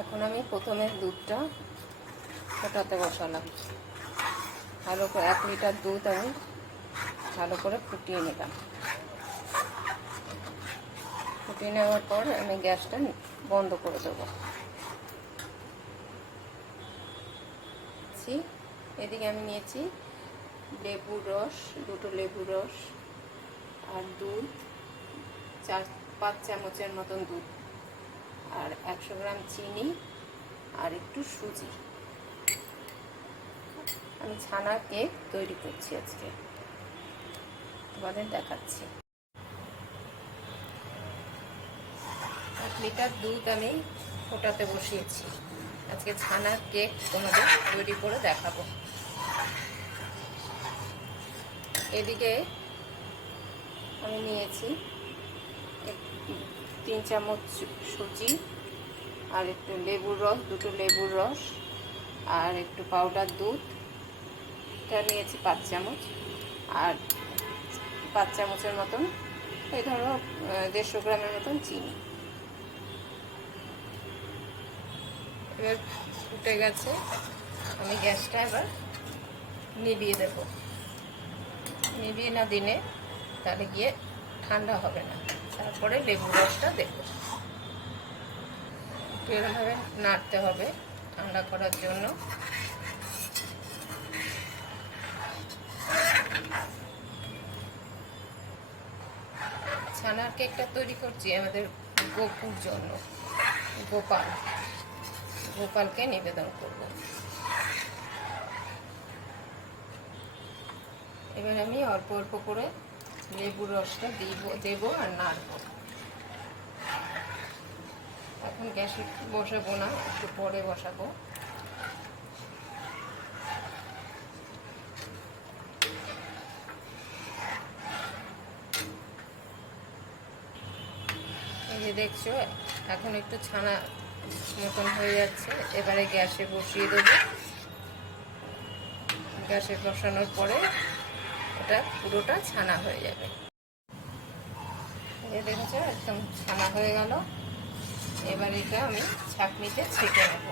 এখন আমি প্রথমে দুধটা ফোটাতে বসালাম। ভালো করে 1 লিটার দুধ আমি ভালো করে ফুটিয়ে নিলাম। ফুটিয়ে নেওয়ার পর আমি গ্যাসটা বন্ধ করে দেবো। এদিকে আমি নিয়েছি লেবুর রস, 2টো লেবুর রস আর দুধ 4-5 চামচের মতন দুধ আর 100 গ্রাম চিনি আর একটু সুজি। আমি ছানা কেক তৈরি করছি আজকে, তোমাদের দেখাচ্ছি। 1 লিটার দুধ আমি ফোটাতে বসিয়েছি। আজকে ছানার কেক তোমাদের তৈরি করে দেখাবো। এদিকে আমি নিয়েছি 3 চামচ সুজি আর একটু লেবুর রস, 2টো লেবুর রস আর একটু পাউডার দুধ, এটা নিয়েছি 5 চামচ আর 5 চামচের মতন, এই ধরো 150 গ্রামের মতন চিনি। এবার ফুটে গেছে, আমি গ্যাসটা এবার নিভিয়ে দেব। নিভিয়ে না দিলে তাহলে গিয়ে ঠান্ডা হবে না। তারপরে লেবুর রসটা দেব। এরকমভাবে নাড়তে হবে ঠান্ডা করার জন্য। ছানার কেকটা তৈরি করছি আমাদের গোপুর জন্য, গোপালকে নিবেদন করব। এবার আমি অল্প অল্প করে লেবুর রসটা দেব আর নাড়ব। এখন গ্যাসে বসাবো না, একটু পরে বসাবো। এই যে দেখছো এখন একটু ছানা মতন হয়ে যাচ্ছে। এবারে গ্যাসে বসিয়ে দেবো। গ্যাসে বসানোর পরে এটা পুরোটা ছানা হয়ে যাবে। এই দেখেছো একদম ছানা হয়ে গেল। এবার এটা আমি ছাঁকনিতে ছেঁকে নেব।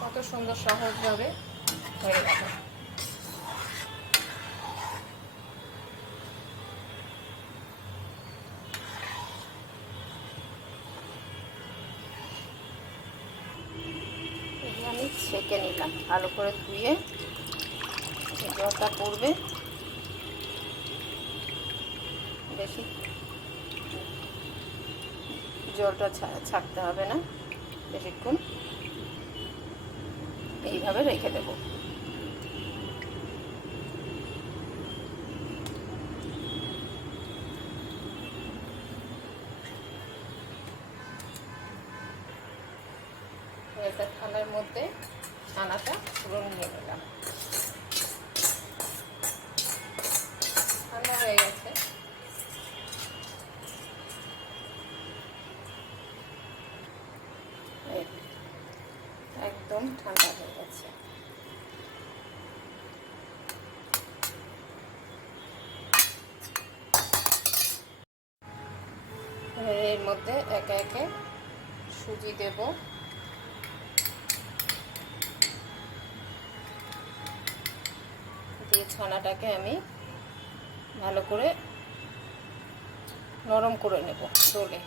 কত সুন্দর সহজভাবে হয়ে গেল। আমি ছেঁকে নিলাম ভালো করে ধুয়ে, জলটা পড়বে, বেশি জলটা ছাড়তে হবে না, বেশিক্ষণ এইভাবে রেখে দেব। একটা থালার মধ্যে ছানাটা পুরো নিয়ে নিলাম। ঠান্ডা হয়ে গেছে। একদম ঠান্ডা হয়ে গেছে। এর মধ্যে একে একে সুজি দেব। দিয়ে ছানাটাকে আমি ভালো করে নরম করে নেব ডোলে।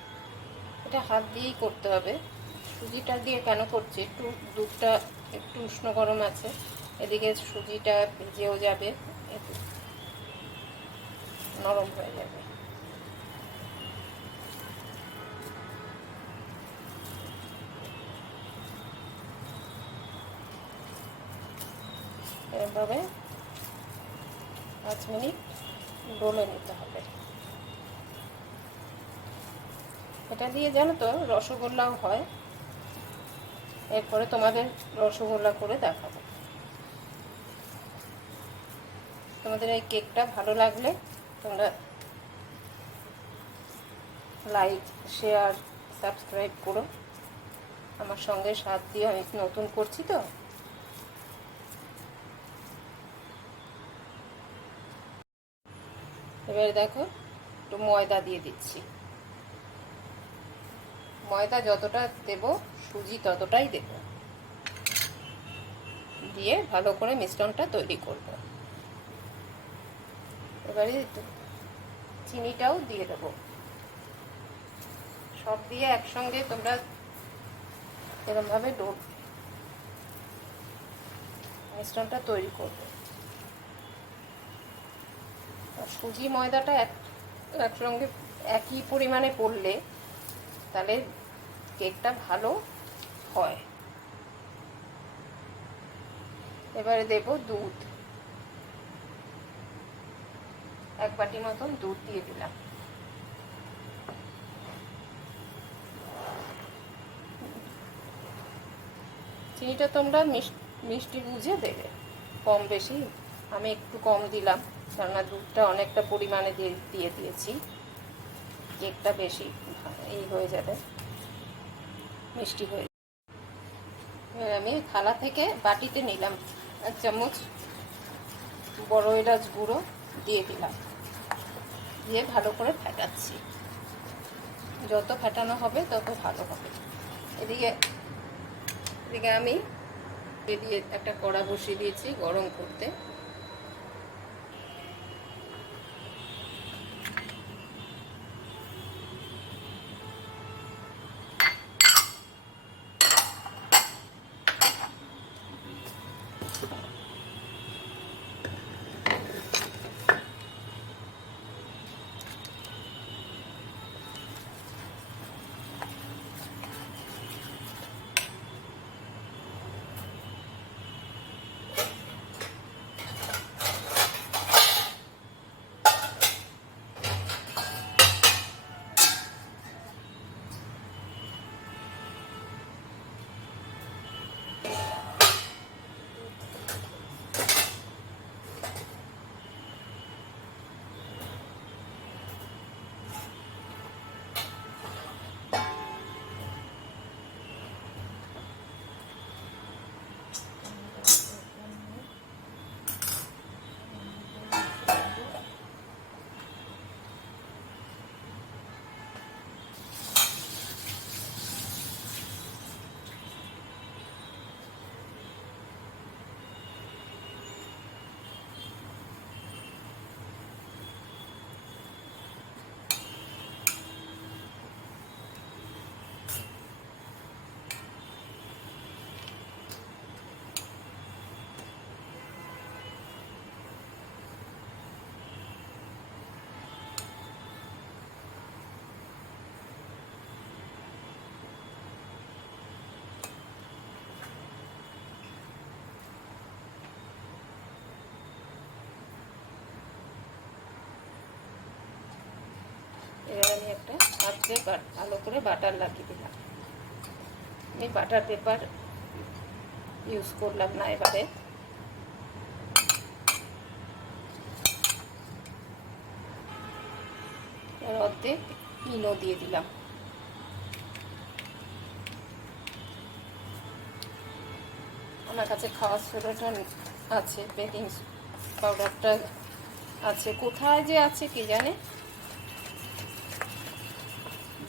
এটা হাত দিয়েই করতে হবে। সুজিটা দিয়ে কেন করছি, একটু দুধটা একটু উষ্ণ গরম আছে, এদিকে সুজিটা ভিজেও যাবে, একটু নরম হয়ে যাবে। এভাবে 5 মিনিট ডলে নিতে হবে। এটা দিয়ে জানো তো রসগোল্লাও হয়। এরপরে তোমাদের রসগোল্লা করে দেখাবো। তোমাদের এই কেকটা ভালো লাগলে তোমরা লাইক, শেয়ার, সাবস্ক্রাইব করো। আমার সঙ্গে সাথ দিয়ে, আমি নতুন করছি তো। এবারে দেখো একটু ময়দা দিয়ে দিচ্ছি। ময়দা যতটা দেব সুজি ততটাই দেব, দিয়ে ভালো করে মিশ্রণটা তৈরি করব। এবারে চিনিটাও দিয়ে দেবো। সব দিয়ে একসঙ্গে তোমরা এরকমভাবে মিশ্রণটা তৈরি করবে। সুজি ময়দাটা একসঙ্গে একই পরিমাণে পড়লে তাহলে কেকটা ভালো হয়। এবারে দেব দুধ, 1 বাটি মতন দুধ দিয়ে দিলাম। চিনিটা তোমরা মিষ্টি বুঝে দেবে, কম বেশি। আমি একটু কম দিলাম, কেননা দুধটা অনেকটা পরিমাণে দিয়ে দিয়েছি, কেকটা বেশি এই হয়ে যাবে, মিষ্টি হয়ে যাবে। এবার আমি থালা থেকে বাটিতে নিলাম, 1 চামচ বড় এলাচ গুঁড়ো দিয়ে দিলাম, দিয়ে ভালো করে ফেটাচ্ছি। যত ফেটানো হবে তত ভালো হবে। এদিকে আমি দিয়ে একটা কড়া বসিয়ে দিয়েছি গরম করতে। এবার আমি একটা হাতে ভালো করে বাটার লাগিয়ে দিলাম। আমি বাটার পেপার ইউজ করলাম না এবারে। এর অর্ধেক ইনো দিয়ে দিলাম। আমার কাছে খাওয়ার সোডাটা আছে, বেকিং পাউডারটা আছে, কোথায় যে আছে কি জানে,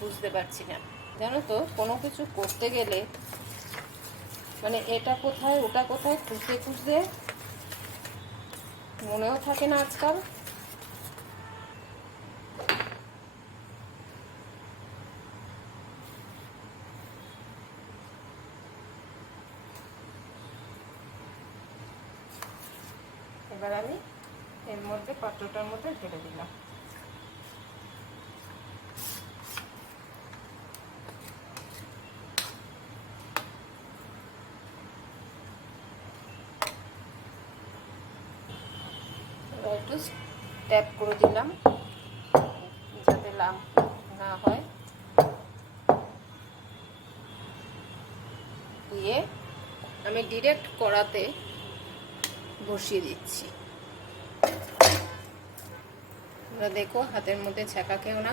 বুঝতে পারছি না। জানো তো, কোনো কিছু করতে গেলে মানে এটা কোথায় ওটা কোথায় খুঁজতে খুঁজতে মনেও থাকে না আজকাল। এবার আমি এর মধ্যে পাত্রটার মধ্যে ঢেলে দিলাম। একটু ট্যাপ করে দিলাম যাতে লাম্প না হয়, দিয়ে আমি ডিরেক্ট কড়াতে বসিয়ে দিচ্ছি। তোমরা দেখো হাতের মধ্যে ছ্যাঁকা খেও না।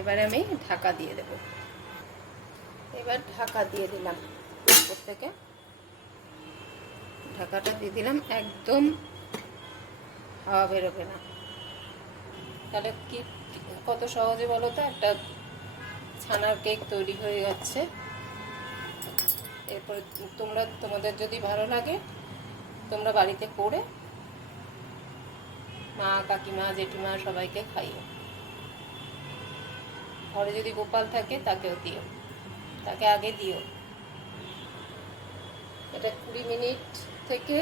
এবারে আমি ঢাকা দিয়ে দেব। এবার ঢাকা দিয়ে দিলাম, উপর থেকে ঢাকাটা দিয়ে দিলাম, একদম হাওয়া বেরোবে না। তাহলে কি কত সহজে বলো তো একটা ছানার কেক তৈরি হয়ে যাচ্ছে। এরপরে তোমাদের যদি ভালো লাগে তোমরা বাড়িতে করে মা, কাকিমা, জেঠিমা সবাইকে খাইও। ঘরে যদি গোপাল থাকে তাকেও দিও, তাকে আগে দিও। এটা 20 মিনিট থেকে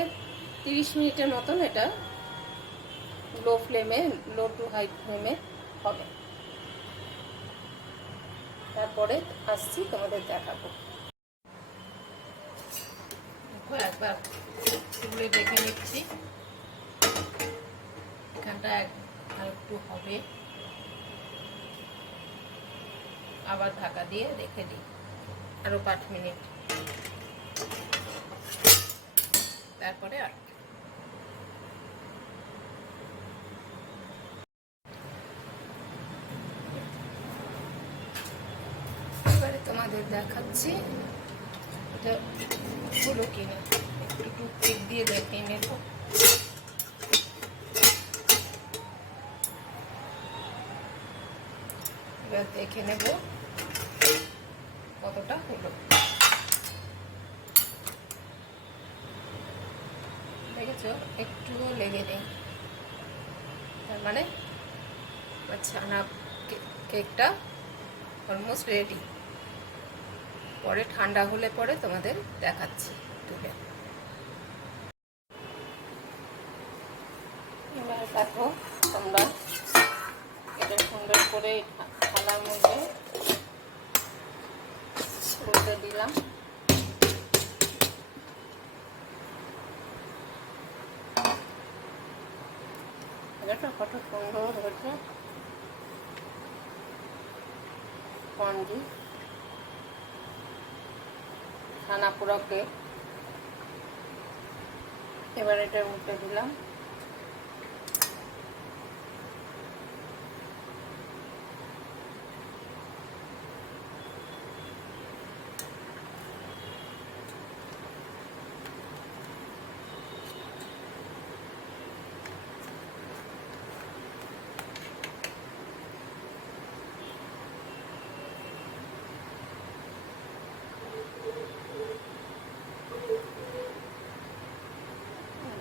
30 মিনিটের মতন এটা লো টু হাই ফ্লেমে হবে। তারপরে আসছি তোমাদের দেখাবো। দেখো একবার তুলে দেখে নিচ্ছি, এখানটা আর একটু হবে। আবার ঢাকা দিয়ে রেখে দিই আরো 5 মিনিট, তারপরে আর এবারে তোমাদের দেখাচ্ছি এটা হলো কিনা। একটু টুথপিক দিয়ে দেখে নেব। এবার দেখে নেব কতটা হলো। দেখেছো, একটুও লেগে নেই, তার মানে ছানা কেকটা অলমোস্ট রেডি। পরে ঠান্ডা হলে পরে তোমাদের দেখাচ্ছি তুলে। এবার দেখো তোমরা এটা সুন্দর করে থালার মধ্যে উল্টে দিলাম। এটা কত সুন্দর হয়েছে স্পঞ্জি ছানা পুরো কেক। এবার এটা উল্টে দিলাম।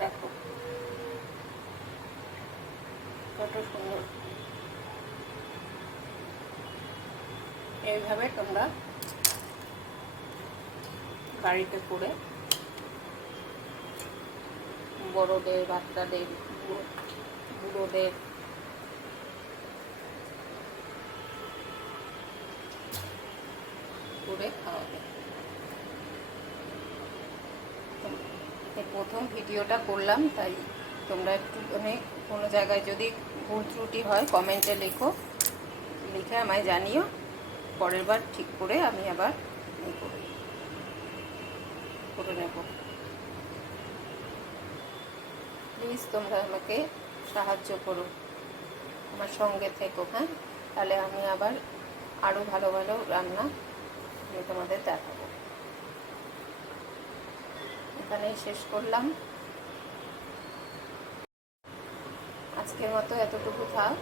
দেখো কত সুন্দর। এইভাবে তোমরা বাড়িতে করে বড়দের, বাচ্চাদের, বুড়োদের করে খাওয়াবে। প্রথম ভিডিওটা করলাম, তাই তোমরা একটু কোনো জায়গায় যদি ভুল ত্রুটি হয় কমেন্টে লিখে আমায় জানিও। পরের বার ঠিক করে আমি আবার করে নেব। প্লিজ তোমরা আমাকে সাহায্য করো, আমার সঙ্গে থেকো। হ্যাঁ, তাহলে আমি আবার আরও ভালো ভালো রান্না আমি তোমাদের দেখাবো। এখানেই শেষ করলাম, আজকের মতো এতটুকু থাক।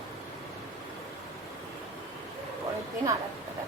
পরের দিন আর একটা